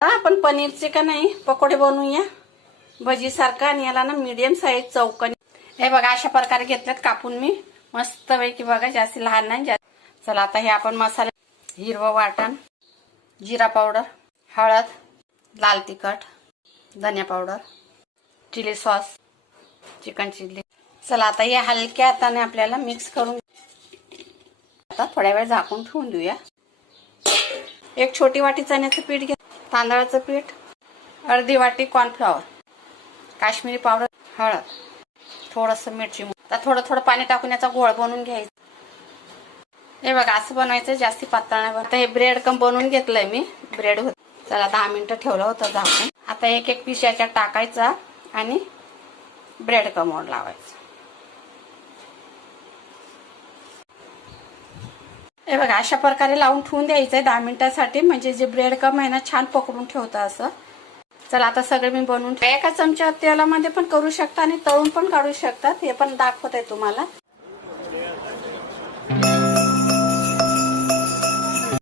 आपण पनीरचे का नाही पकोडे बनवूया भजी सारखा। आणि याला ना मीडियम साईज चौकनी हे बघा अशा प्रकारे घेतलेत कापून मी मस्त पैकी बघा, जास्त लहान नाही। चला आता हे आपण मसाले हिरवं वाटण, जिरा पावडर, हळद, लाल तिखट, धनिया powder, chilli sauce, chicken chilli. चला आता हे हलक्या हाताने आपल्याला मिक्स करून आता थोड्या वेळ झाकून ठेवून देऊया। एक छोटी वाटी चण्याचं पीठ घ्या, तांदळाचं पीठ, अर्धी वाटी कॉर्नफ्लॉवर, काश्मीरी पावडर, हळद, थोडंसं मिरची। आता थोडं थोडं पाणी टाकून याचा गोळ बनवून घ्यायचा। हे बघा असं बनवायचं, जास्ती पातळ नाही। आता हे ब्रेड कम बनवून घेतलंय मी, ब्रेड होत। चला 10 मिनिटं ठेवलं होतं झाकून। आता एक एक पीस याच्यात टाकायचा आणि ब्रेड कमवर लावायचं। हे बघा अशा प्रकारे लावून ठेवून द्यायचंय 10 मिनिटांसाठी, म्हणजे जे ब्रेड कम आहे ना छान पकडून ठेवतं असं। चला आता सगळे मी बनवून एका चमचा तेलामध्ये पण करू शकता आणि तळून पण काढू शकतात, हे पण दाखवत आहे तुम्हाला।